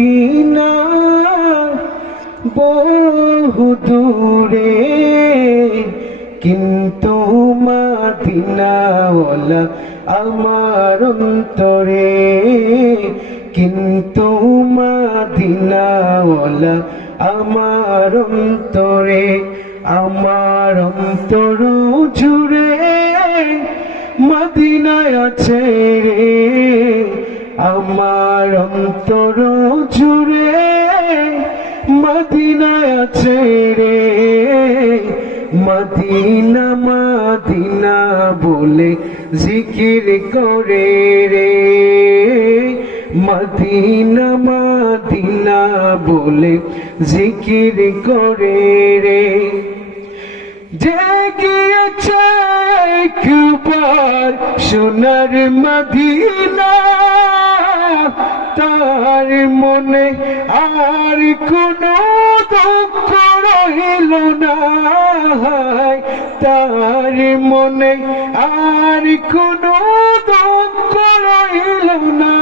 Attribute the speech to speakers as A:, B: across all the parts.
A: Medina বহু দূরে, কিন্তু মদিনাওয়ালা আমার অন্তরে, কিন্তু মদিনাওয়ালা আমার অন্তরে, আমার অন্তর জুড়ে মদিনায় আছে রে। আমার অন্তর জুড়ে মদিনায় আছে রে। মদিনা মদিনা বলে জিকির করে রে। মদিনা মদিনা বলে জিকির করে রে। যে গিয়েছে একবার সোনার মদিনা। তার মনে আর কোনো দুঃখ রইল না। তার মনে আর কোনো দুঃখ রইল না।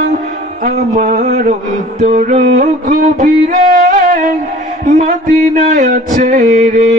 A: আমার অন্তর গভীরে মদিনায় আছে রে।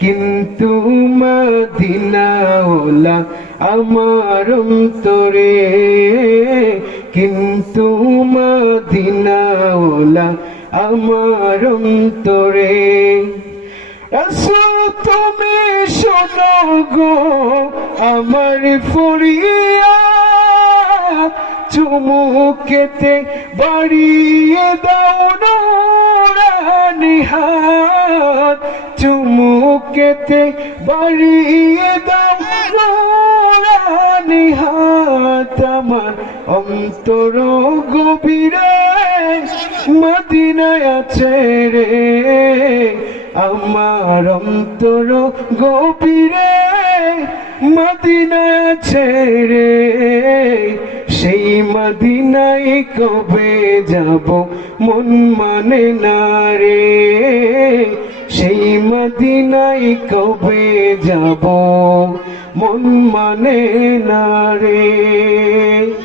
A: কিন্তু মদিনাওলা আমার অন্তরে, কিন্তু মদিনাওলা আমার আসো তুমি শোনো গো আমার ফরিয়া চুমুকেতে বাড়িয়ে দাও নোরানি হাত চুমুকেতে বাড়িয়ে দাও। নোরানি হাত আমার অন্তর গভীরে মদিনায় আছে রে। আমার অন্তর গভীরে মদিনায় আছে রে। কবে যাব? মন মানে না রে। সেই মদিনাই কবে যাব? মন মানে না রে।